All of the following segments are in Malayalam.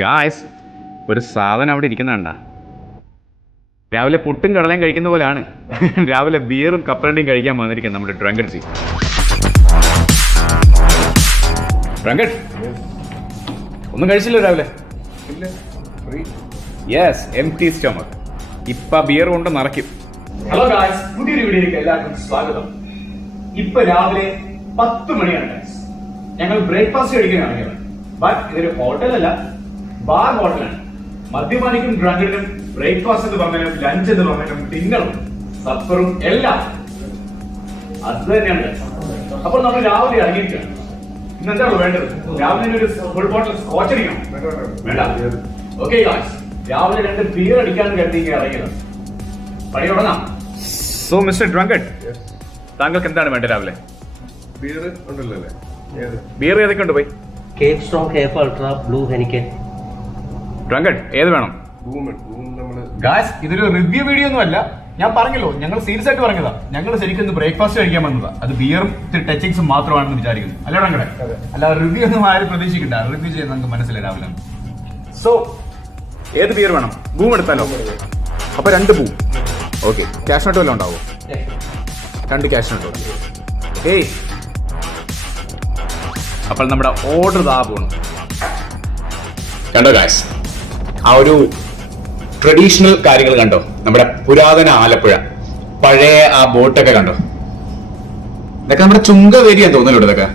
ഗായ്സ്, ഒരു സാധനം അവിടെ ഇരിക്കുന്നുണ്ട. രാവിലെ പുട്ടും കടലയും കഴിക്കുന്ന പോലെയാണ് രാവിലെ ബിയറും കപ്പലണ്ടിയും കഴിക്കാൻ വന്നിരിക്കുന്നത് നമ്മുടെ ഡ്രങ്കഡ് ജി. ഡ്രങ്കഡ് ഒന്നും കഴിച്ചില്ല രാവിലെ? Yes, empty stomach. ഇപ്പൊ ബിയർ കൊണ്ട് നിറയ്ക്കും. ഹലോ ഗായ്സ്, പുതിയൊരു വീഡിയോയിലേക്ക് എല്ലാവർക്കും സ്വാഗതം. ഇപ്പൊ രാവിലെ 10 മണിയാണ് ഗായ്സ്. ഞങ്ങൾ ബ്രേക്ക്ഫാസ്റ്റ് കഴിക്കാനാണ്. ബട്ട് ഇതൊരു ഹോട്ടലല്ല, ബാർ ഹോട്ടലാണ്. മദ്യപാനിക്കും ഡ്രങ്കിനും ബ്രേക്ക്ഫാസ്റ്റ് എന്ന് പറഞ്ഞാലും ലഞ്ച് എന്ന് പറഞ്ഞാലും ഡിന്നറും സപ്പറും എല്ലാം അത് തന്നെയാണ്. അപ്പോൾ നമ്മൾ രാവിലെ ഇറങ്ങിയിരിക്കുകയാണ്. ഇന്ന് എന്താണ് വേണ്ടത്? രാവിലെ ഒരു ഫുൾ ബോട്ടിൽ സ്കോച്ച് അടിക്കണം. വേണ്ട, ഓക്കെ ഗായ്സ്, രാവിലെ 2 ബിയർ അടിക്കാൻ കരുതി ഇറങ്ങിയത്. പണി തുടങ്ങാം. സോ മിസ്റ്റർ ഡ്രങ്കഡ്, താങ്കൾക്ക് എന്താണ് വേണ്ടത് രാവിലെ? ബിയർ ഉണ്ടല്ലോ അല്ലേ? ബിയർ ഏതൊക്കെ ഉണ്ട് പോയി? കേഫ് സ്ട്രോങ്, കേഫ് അൾട്ര, ബ്ലൂ ഹെനിക്കൻ. ഡ്രങ്കഡ് ഏത് വേണം? ഗായ്സ്, ഇതൊരു റിവ്യൂ വീഡിയോ ഒന്നും അല്ല. ഞാൻ പറഞ്ഞല്ലോ, ഞങ്ങൾ സീരിയസ് ആയിട്ട് പറഞ്ഞതാ. ഞങ്ങൾ ശരിക്കും ഇന്ന് ബ്രേക്ക്ഫാസ്റ്റ് കഴിക്കാൻ വന്നതാ. അത് ബിയറും ടച്ചിങ്സും മാത്രമാണെന്ന് വിചാരിക്കുന്നു. അല്ല ഡ്രങ്കഡ്? അല്ല, റിവ്യൂ ഒന്നും ആരും പ്രതീക്ഷിക്കണ്ട. റിവ്യൂ ചെയ്ത് നമുക്ക് മനസ്സിലായി രാവിലെ. സോ ഏത് ബിയർ വേണം? ബൂം എടുത്താലോ? അപ്പൊ 2 ബൂം. ഓക്കെ, ക്യാഷ് നോട്ട് വല്ലതും ഉണ്ടാവോ? 2 ക്യാഷ് നോട്ട്. ഏയ്, അപ്പോൾ നമ്മുടെ ഓർഡർ ഇതാ പോണു. കണ്ടോ ഗായ്സ്, ആ ഒരു ട്രഡീഷണൽ കാര്യങ്ങൾ കണ്ടോ? നമ്മുടെ പുരാതന ആലപ്പുഴ പഴയ ആ ബോട്ടൊക്കെ കണ്ടോ? ഇതൊക്കെ നമ്മുടെ ചുങ്കവേരിയാന്ന് തോന്നലുണ്ട്. ഇതൊക്കെ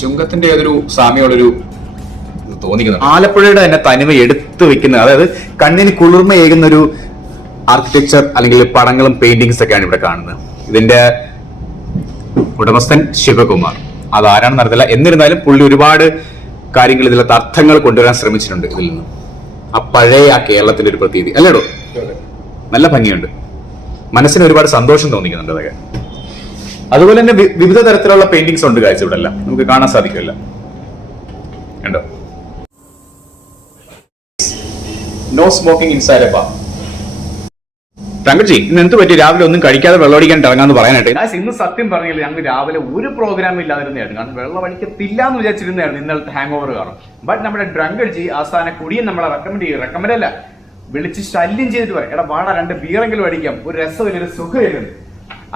ചുങ്കത്തിന്റെ ഏതൊരു സാമ്യമുള്ളൊരു തോന്നിക്കുന്നു. ആലപ്പുഴയുടെ തന്നെ തനിമ എടുത്തു വെക്കുന്ന, അതായത് കണ്ണിന് കുളിർമയേകുന്ന ഒരു ആർക്കിടെക്ചർ അല്ലെങ്കിൽ പടങ്ങളും പെയിന്റിങ്സ് ഒക്കെയാണ് ഇവിടെ കാണുന്നത്. ഇതിന്റെ ഉടമസ്ഥൻ ശിവകുമാർ, അതാരാണെന്ന് അറിയില്ല. എന്നിരുന്നാലും പുള്ളി ഒരുപാട് കാര്യങ്ങൾ ഇതിലത്തെ അർത്ഥങ്ങൾ കൊണ്ടുവരാൻ ശ്രമിച്ചിട്ടുണ്ട്. ഇതിൽ നിന്ന് ആ പഴയ ആ കേരളത്തിന്റെ ഒരു പ്രതീതി അല്ലേടോ? നല്ല ഭംഗിയുണ്ട്, മനസ്സിന് ഒരുപാട് സന്തോഷം തോന്നിക്കുന്നുണ്ട് അതൊക്കെ. അതുപോലെ തന്നെ വിവിധ തരത്തിലുള്ള പെയിന്റിങ്സ് ഉണ്ട് കാഴ്ച ഇവിടെ എല്ലാം നമുക്ക് കാണാൻ സാധിക്കുമല്ല. കണ്ടോ? No smoking inside a bar. Drunked ji, ഇന്ന് എന്ത് പറ്റി രാവിലെ ഒന്നും കഴിക്കാതെ വെള്ളമടിക്കാൻ ഇറങ്ങാന്ന് പറയാനായിട്ട്? ഇന്ന് സത്യം പറഞ്ഞില്ല, ഞങ്ങൾ രാവിലെ ഒരു പ്രോഗ്രാം ഇല്ലാതിരുന്നായിരുന്നു. കാരണം വെള്ളം അടിക്കത്തില്ല എന്ന് വിചാരിച്ചിരുന്നായിരുന്നു ഇന്നലത്തെ ഹാങ് ഓവർ കാരണം. ബട്ട് നമ്മുടെ ഡ്രങ്കഡ് ജി ആസ്ഥാന കുടിയൻ നമ്മളെ റെക്കമെൻഡ് അല്ല, വിളിച്ച് ശല്യം ചെയ്തിട്ട് പറയാം, എടാ വാടാ 2 ബിയറെങ്കിലും അടിക്കാം, ഒരു രസമില്ല, ഒരു സുഖമില്ല.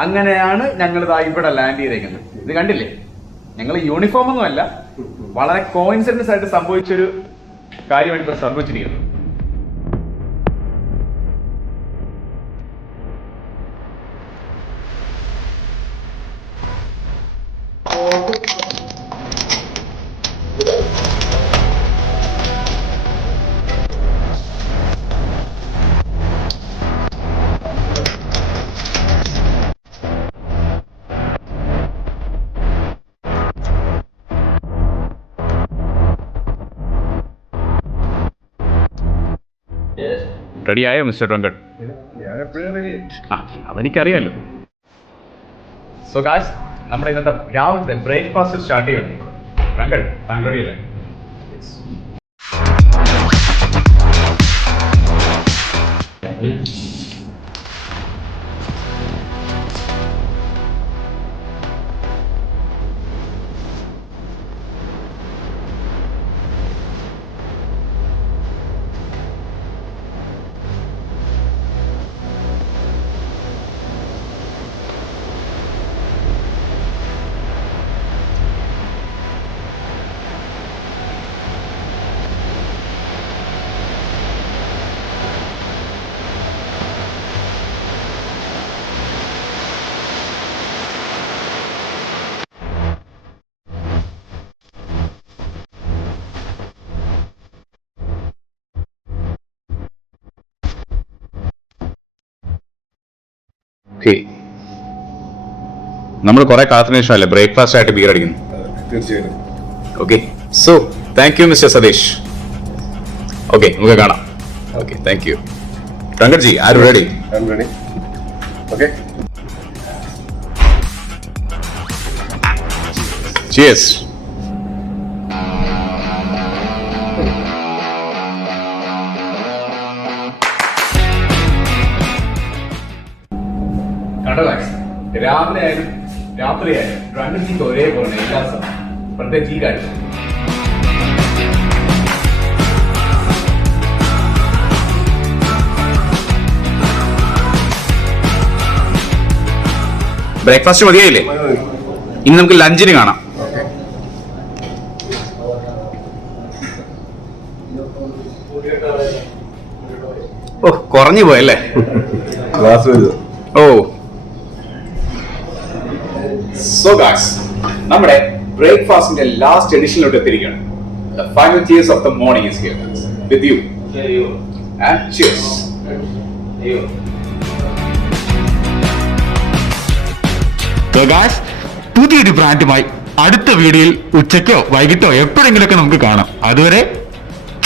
അങ്ങനെയാണ് ഞങ്ങൾ ഇവിടെ ലാൻഡ് ചെയ്തേക്കുന്നത്. ഇത് കണ്ടില്ലേ? ഞങ്ങൾ യൂണിഫോം ഒന്നും അല്ല, വളരെ കോയിൻസിഡൻസ് ആയിട്ട് സംഭവിച്ചൊരു കാര്യമാണ് ഇപ്പൊ സംഭവിച്ചിരിക്കുന്നത്. റെഡിയായോ മിസ്റ്റർ ഡ്രങ്കഡ്? അതെനിക്കറിയാലോ. സോ ഗായ്സ്, നമ്മുടെ ഇന്നത്തെ രാവിലത്തെ ബ്രേക്ക്ഫാസ്റ്റ് സ്റ്റാർട്ട് ചെയ്യണം. ഡ്രങ്കഡ്, താങ്കൾ റെഡിയല്ലേ? നമ്മൾ കുറെ കാലത്തിന് ശേഷമല്ലേ ബ്രേക്ക്ഫാസ്റ്റ് ആയിട്ട് ബിയർ അടിക്കുന്നു? തീർച്ചയായും. Okay, so thank you mister Satheesh. Okay, നമുക്ക് കാണാം. Okay, thank you. Drunked ji, are you ready? I am ready. Okay, cheers. കണ്ടോ ഗായ്സ്, രാവിലെ ആയാലും രാത്രി ആയാലും ഡ്രങ്കഡ് ജിക്ക് ഒരേപോലെ എല്ലാ സമയം, പ്രത്യേകിച്ച് ഈ കാര്യം. ബ്രേക്ക്ഫാസ്റ്റ് മതിയായില്ലേ? ഇനി നമുക്ക് ലഞ്ചിന് കാണാം. ഓ, കുറഞ്ഞു പോയല്ലേ? ക്ലാസ് വരുന്നത്. ഓ, സോ ഗായ്സ്, നമ്മുടെ ബ്രേക്ക്ഫാസ്റ്റിന്റെ ലാസ്റ്റ് എഡിഷനിലോട്ട് എത്തിയിരിക്കുകയാണ്. The final cheers of the morning is here with you. And cheers. So guys, പുതിയൊരു ബ്രാൻഡുമായി അടുത്ത വീഡിയോയിൽ ഉച്ചയ്ക്കോ വൈകിട്ടോ എപ്പോഴെങ്കിലുമൊക്കെ നമുക്ക് കാണാം. അതുവരെ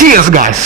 cheers guys.